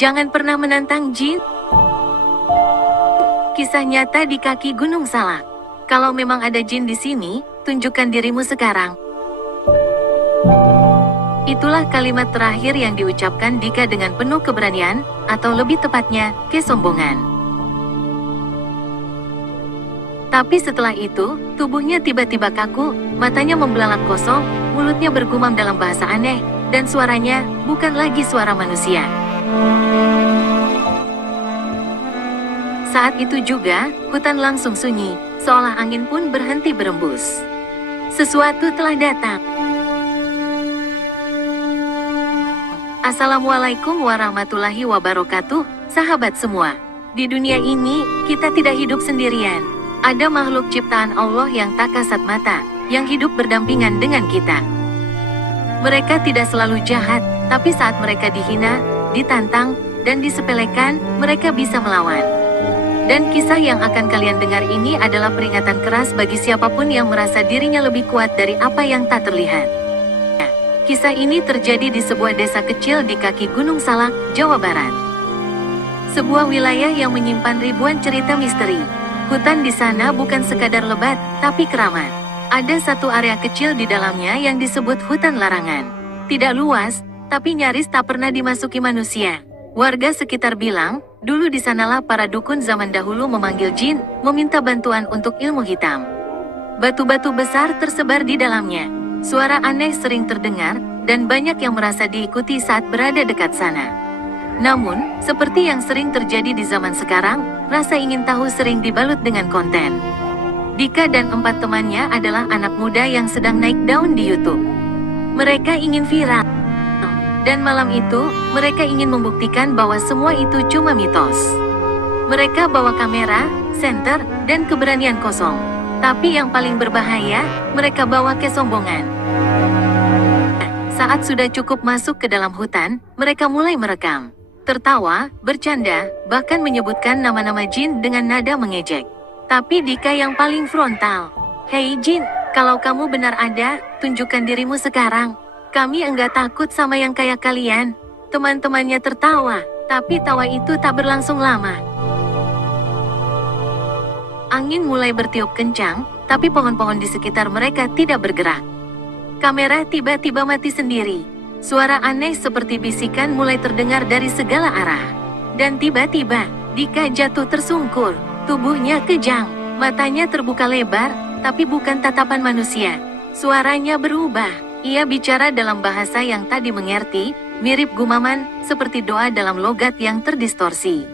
Jangan pernah menantang jin. Kisah nyata di kaki Gunung Salak. Kalau memang ada jin di sini, tunjukkan dirimu sekarang. Itulah kalimat terakhir yang diucapkan Dika dengan penuh keberanian, atau lebih tepatnya, kesombongan. Tapi setelah itu, tubuhnya tiba-tiba kaku, matanya membelalak kosong, mulutnya bergumam dalam bahasa aneh, dan suaranya bukan lagi suara manusia. Saat itu juga, hutan langsung sunyi, seolah angin pun berhenti berembus. Sesuatu telah datang. Assalamualaikum warahmatullahi wabarakatuh, sahabat semua. Di dunia ini, kita tidak hidup sendirian. Ada makhluk ciptaan Allah yang tak kasat mata, yang hidup berdampingan dengan kita. Mereka tidak selalu jahat, tapi saat mereka dihina, ditantang, dan disepelekan, mereka bisa melawan. Dan kisah yang akan kalian dengar ini adalah peringatan keras bagi siapapun yang merasa dirinya lebih kuat dari apa yang tak terlihat. Kisah ini terjadi di sebuah desa kecil di kaki Gunung Salak, Jawa Barat. Sebuah wilayah yang menyimpan ribuan cerita misteri. Hutan di sana bukan sekadar lebat, tapi keramat. Ada satu area kecil di dalamnya yang disebut hutan larangan. Tidak luas, tapi nyaris tak pernah dimasuki manusia. Warga sekitar bilang, dulu di sanalah para dukun zaman dahulu memanggil jin, meminta bantuan untuk ilmu hitam. Batu-batu besar tersebar di dalamnya. Suara aneh sering terdengar, dan banyak yang merasa diikuti saat berada dekat sana. Namun, seperti yang sering terjadi di zaman sekarang, rasa ingin tahu sering dibalut dengan konten. Dika dan 4 temannya adalah anak muda yang sedang naik daun di YouTube. Mereka ingin viral. Dan malam itu, mereka ingin membuktikan bahwa semua itu cuma mitos. Mereka bawa kamera, senter, dan keberanian kosong. Tapi yang paling berbahaya, mereka bawa kesombongan. Saat sudah cukup masuk ke dalam hutan, mereka mulai merekam. Tertawa, bercanda, bahkan menyebutkan nama-nama jin dengan nada mengejek. Tapi Dika yang paling frontal. Hei jin, kalau kamu benar ada, tunjukkan dirimu sekarang. Kami enggak takut sama yang kayak kalian. Teman-temannya tertawa, tapi tawa itu tak berlangsung lama. Angin mulai bertiup kencang, tapi pohon-pohon di sekitar mereka tidak bergerak. Kamera tiba-tiba mati sendiri. Suara aneh seperti bisikan mulai terdengar dari segala arah. Dan tiba-tiba, Dika jatuh tersungkur. Tubuhnya kejang, matanya terbuka lebar, tapi bukan tatapan manusia. Suaranya berubah. Ia bicara dalam bahasa yang tak dimengerti, mirip gumaman, seperti doa dalam logat yang terdistorsi.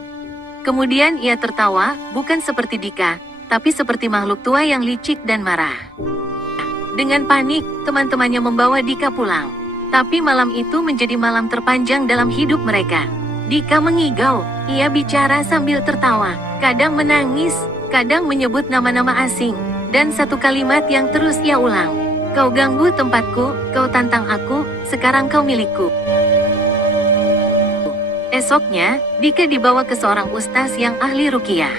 Kemudian ia tertawa, bukan seperti Dika, tapi seperti makhluk tua yang licik dan marah. Dengan panik, teman-temannya membawa Dika pulang. Tapi malam itu menjadi malam terpanjang dalam hidup mereka. Dika mengigau, ia bicara sambil tertawa, kadang menangis, kadang menyebut nama-nama asing, dan satu kalimat yang terus ia ulang. Kau ganggu tempatku, kau tantang aku, sekarang kau milikku. Esoknya, Dika dibawa ke seorang ustaz yang ahli ruqyah.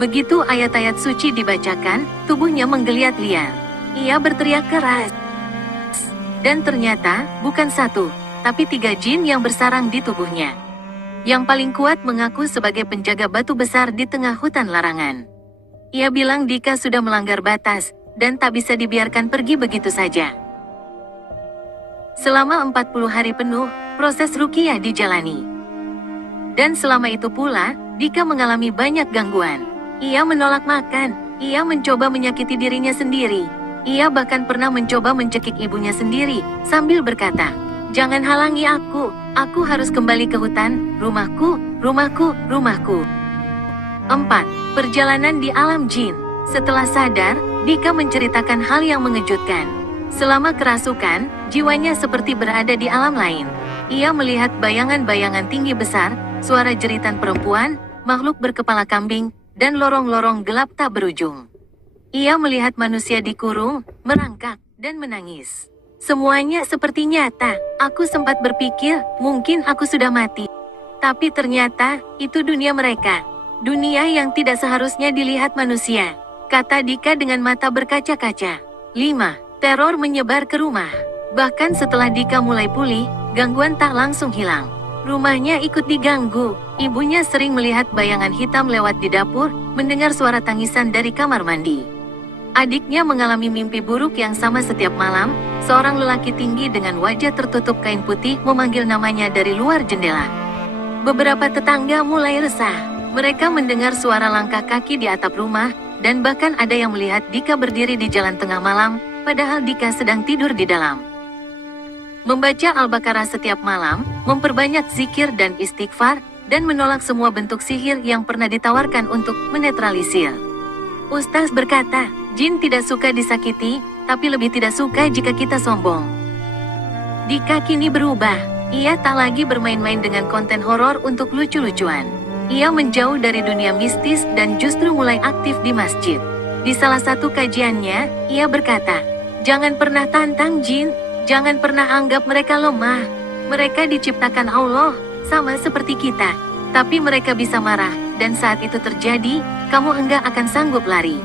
Begitu ayat-ayat suci dibacakan, tubuhnya menggeliat liar. Ia berteriak keras. Dan ternyata, bukan 1, tapi 3 jin yang bersarang di tubuhnya. Yang paling kuat mengaku sebagai penjaga batu besar di tengah hutan larangan. Ia bilang Dika sudah melanggar batas, dan tak bisa dibiarkan pergi begitu saja. Selama 40 hari penuh, proses ruqyah dijalani. Dan selama itu pula, Dika mengalami banyak gangguan. Ia menolak makan, ia mencoba menyakiti dirinya sendiri. Ia bahkan pernah mencoba mencekik ibunya sendiri, sambil berkata, "Jangan halangi aku harus kembali ke hutan, rumahku, rumahku, rumahku." 4. Perjalanan di alam jin. Setelah sadar, Dika menceritakan hal yang mengejutkan. Selama kerasukan, jiwanya seperti berada di alam lain. Ia melihat bayangan-bayangan tinggi besar, suara jeritan perempuan, makhluk berkepala kambing, dan lorong-lorong gelap tak berujung. Ia melihat manusia dikurung, merangkak, dan menangis. Semuanya seperti nyata. Aku sempat berpikir, mungkin aku sudah mati. Tapi ternyata, itu dunia mereka. Dunia yang tidak seharusnya dilihat manusia, kata Dika dengan mata berkaca-kaca. 5. Teror menyebar ke rumah. Bahkan setelah Dika mulai pulih, gangguan tak langsung hilang. Rumahnya ikut diganggu. Ibunya sering melihat bayangan hitam lewat di dapur, mendengar suara tangisan dari kamar mandi. Adiknya mengalami mimpi buruk yang sama setiap malam. Seorang lelaki tinggi dengan wajah tertutup kain putih memanggil namanya dari luar jendela. Beberapa tetangga mulai resah. Mereka mendengar suara langkah kaki di atap rumah, dan bahkan ada yang melihat Dika berdiri di jalan tengah malam, padahal Dika sedang tidur di dalam. Membaca Al-Baqarah setiap malam, memperbanyak zikir dan istighfar, dan menolak semua bentuk sihir yang pernah ditawarkan untuk menetralisir. Ustaz berkata, jin tidak suka disakiti, tapi lebih tidak suka jika kita sombong. Dika kini berubah. Ia tak lagi bermain-main dengan konten horor untuk lucu-lucuan. Ia menjauh dari dunia mistis dan justru mulai aktif di masjid. Di salah satu kajiannya, ia berkata, "Jangan pernah tantang jin, jangan pernah anggap mereka lemah. Mereka diciptakan Allah, sama seperti kita. Tapi mereka bisa marah, dan saat itu terjadi, kamu enggak akan sanggup lari."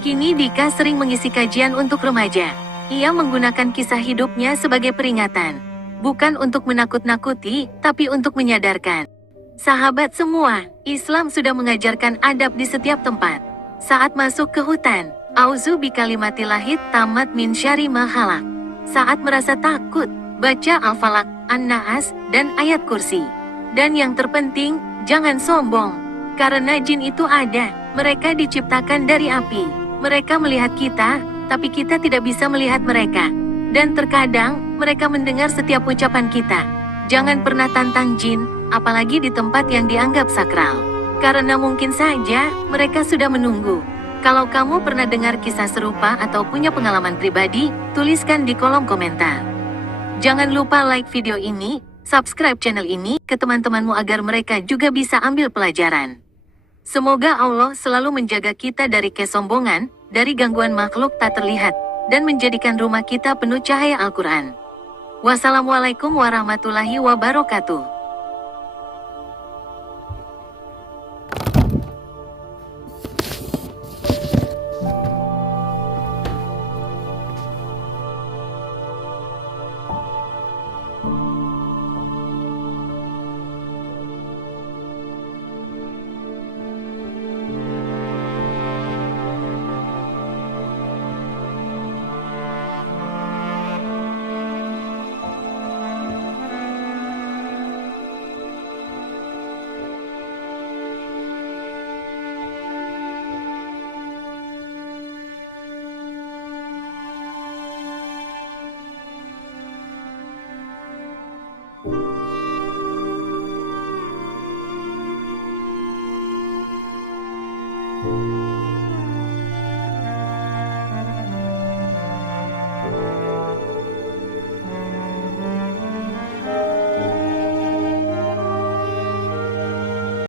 Kini Dika sering mengisi kajian untuk remaja. Ia menggunakan kisah hidupnya sebagai peringatan. Bukan untuk menakut-nakuti, tapi untuk menyadarkan. Sahabat semua, Islam sudah mengajarkan adab di setiap tempat. Saat masuk ke hutan, auzu bikalimatillahi tamat min syarri ma khalaq. Saat merasa takut, baca Al-Falaq, An-Naas, dan ayat kursi. Dan yang terpenting, jangan sombong. Karena jin itu ada, mereka diciptakan dari api. Mereka melihat kita, tapi kita tidak bisa melihat mereka. Dan terkadang, mereka mendengar setiap ucapan kita. Jangan pernah tantang jin, apalagi di tempat yang dianggap sakral. Karena mungkin saja, mereka sudah menunggu. Kalau kamu pernah dengar kisah serupa atau punya pengalaman pribadi, tuliskan di kolom komentar. Jangan lupa like video ini, subscribe channel ini ke teman-temanmu agar mereka juga bisa ambil pelajaran. Semoga Allah selalu menjaga kita dari kesombongan, dari gangguan makhluk tak terlihat, dan menjadikan rumah kita penuh cahaya Al-Quran. Wassalamualaikum warahmatullahi wabarakatuh. Thank you.